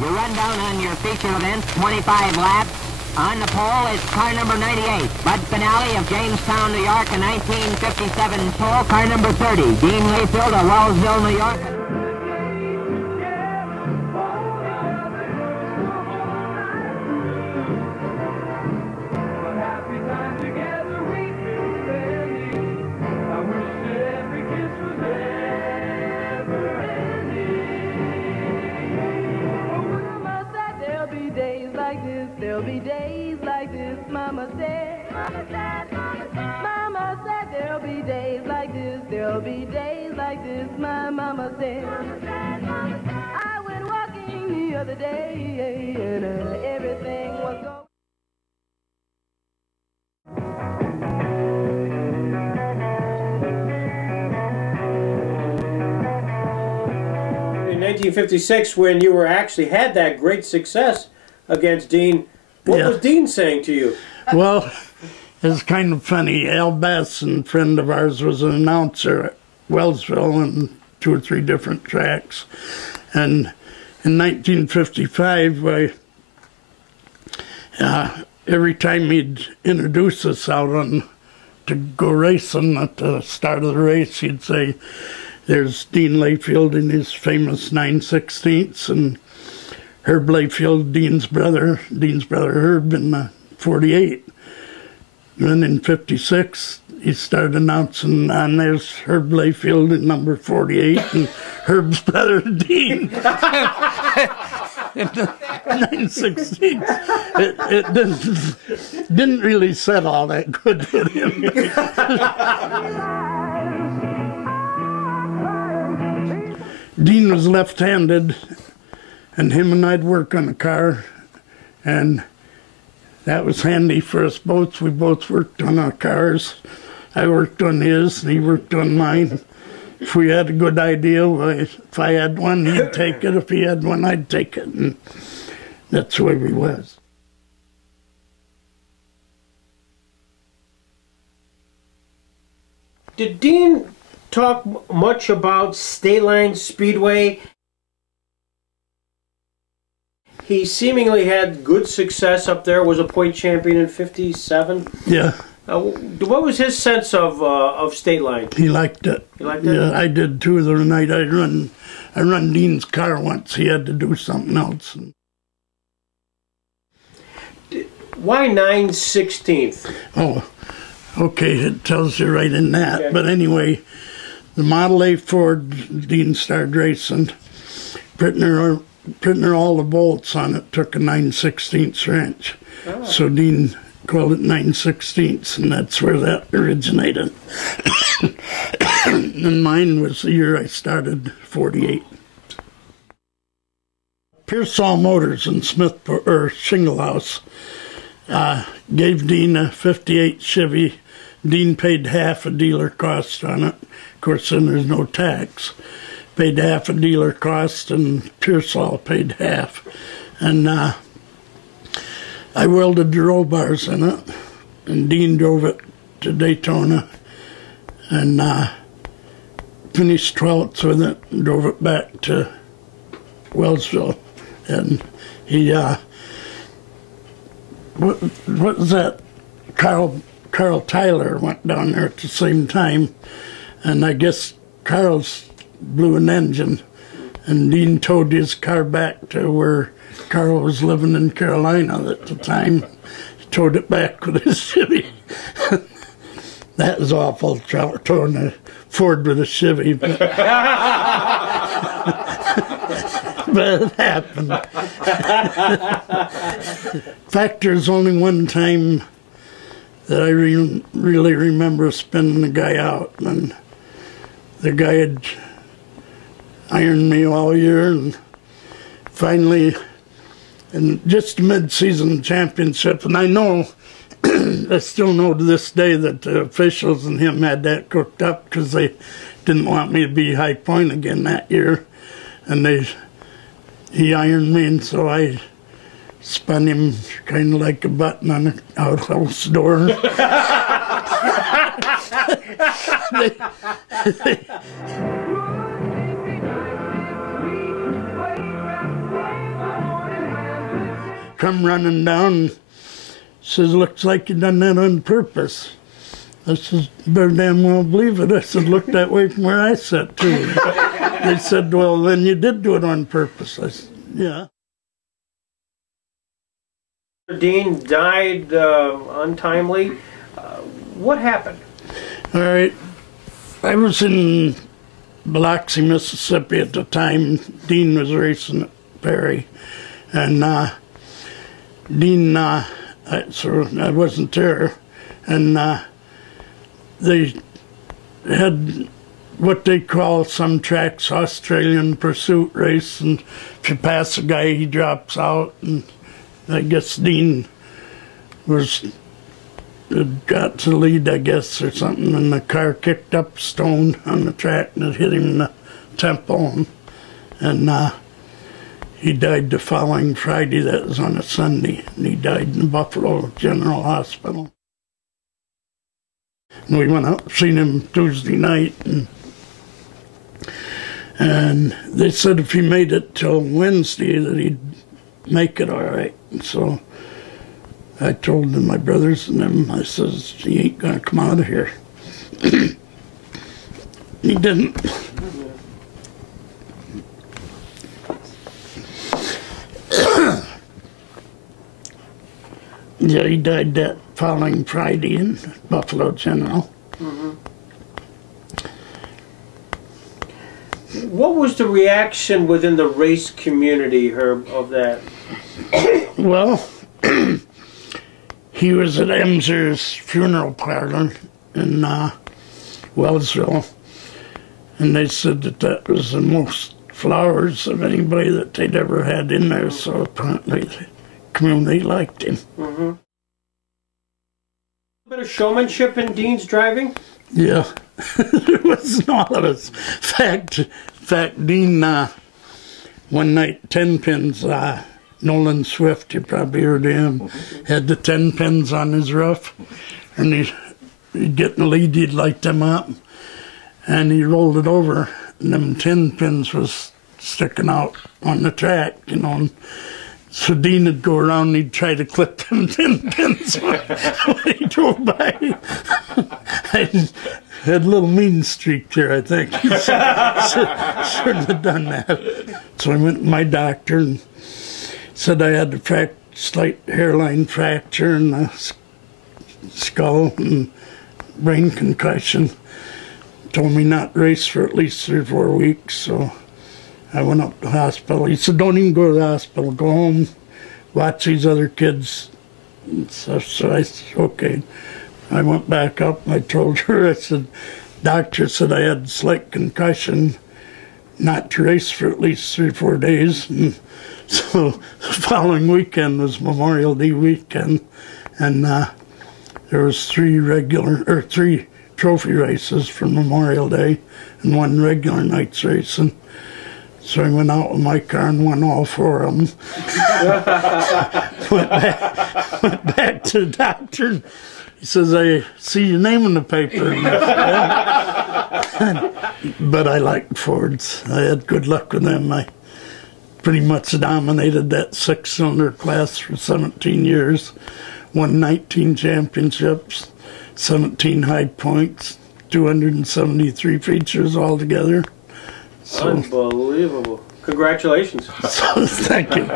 You run down on your feature event, 25 laps. On the pole is car number 98, Bud Finale of Jamestown, New York, a 1957 pole. Car number 30, Dean Layfield of Wellsville, New York. There'll be days like this, Mama said. Mama said there'll be days like this. There'll be days like this, my mama said. I went walking the other day and everything was going. In 1956, when you actually had that great success against Dean, what was Dean saying to you? Well, it's kind of funny. Al Basson, a friend of ours, was an announcer at Wellsville on 2 or 3 different tracks. And in 1955, every time he'd introduce us out on to go racing at the start of the race, he'd say, "There's Dean Layfield in his famous 9/16, and Herb Layfield, Dean's brother Herb, in 48. Then in 56, he started announcing, and there's Herb Layfield in number 48, and Herb's brother Dean. In the 9/16. It didn't really set all that good with him. Dean was left-handed, and him and I'd work on a car, and that was handy for us both. We both worked on our cars. I worked on his, and he worked on mine. If we had a good idea, if I had one, he'd take it. If he had one, I'd take it. And that's the way we was. Did Dean talk much about Stateline Speedway? He seemingly had good success up there, was a point champion in 57. Yeah. What was his sense of Stateline? He liked it. You liked it? Yeah, I did too. The night I run Dean's car once. He had to do something else. Why 9/16? Oh, okay, it tells you right in that. Okay. But anyway, the Model A Ford Dean started racing, putting all the bolts on it, took a 9/16 wrench. Oh. So Dean called it 9/16, and that's where that originated. And mine was the year I started, 48. Pearsall Motors in Smithport, or Shingle House, gave Dean a 58 Chevy. Dean paid half a dealer cost on it. Of course, then there's no tax. Paid half a dealer cost, and Pearsall paid half. And I welded the roll bars in it, and Dean drove it to Daytona, and finished 12th with it, and drove it back to Wellsville. And he, what was that? Carl Tyler went down there at the same time, and I guess Carl's blew an engine, and Dean towed his car back to where Carl was living in Carolina at the time. He towed it back with his Chevy. That was awful, towing a Ford with a Chevy. But, but it happened. In fact, there's only one time that I really remember spinning the guy out, and the guy had ironed me all year, and finally, in just a mid-season championship, and I know, I still know to this day that the officials and him had that cooked up because they didn't want me to be high point again that year, and he ironed me, and so I spun him kind of like a button on an outhouse door. come running down. Says, looks like you done that on purpose. I said, better damn well believe it. I said, look that way from where I sat, too. They said, well, then you did do it on purpose. I said, yeah. Dean died untimely. What happened? All right. I was in Biloxi, Mississippi at the time. Dean was racing at Perry. And Dean, so I wasn't there. And they had what they call some tracks Australian pursuit race. And if you pass a guy, he drops out. And I guess Dean got to lead, I guess, or something, and the car kicked up a stone on the track and it hit him in the temple, and he died the following Friday. That was on a Sunday, and he died in the Buffalo General Hospital. And we went out and seen him Tuesday night, and they said if he made it till Wednesday that he'd make it all right. And so I told them, my brothers and them, I says, he ain't gonna come out of here. He didn't. Yeah, he died that following Friday in Buffalo General. Mm-hmm. What was the reaction within the race community, Herb, of that? Well, he was at Emser's funeral parlor in Wellsville, and they said that that was the most flowers of anybody that they'd ever had in there, so apparently the community liked him. Mm-hmm. A bit of showmanship in Dean's driving? Yeah, there wasn't all of it. In fact, Dean, one night, 10 pins, Nolan Swift, you probably heard of him, had the 10 pins on his roof, and he'd get in the lead, he'd light them up, and he rolled it over, and them 10 pins was sticking out on the track, you know. And so Dean would go around and he'd try to clip them 10 pins when he drove by. I had a little mean streak there, I think. Shouldn't have done that. So I went to my doctor and said I had a slight hairline fracture in the skull and brain concussion. Told me not to race for at least 3 or 4 weeks, so I went up to the hospital. He said, don't even go to the hospital, go home, watch these other kids. So I said, okay. I went back up and I told her, I said, doctor said I had a slight concussion, not to race for at least 3 or 4 days. And so the following weekend was Memorial Day weekend, and there was 3 trophy races for Memorial Day and 1 regular night's racing. So I went out with my car and won all 4 of them. went back to the doctor, and he says, I see your name in the paper. But I liked Fords. I had good luck with them. I pretty much dominated that 6-cylinder class for 17 years. Won 19 championships, 17 high points, 273 features altogether. So, unbelievable. Congratulations. so, thank you.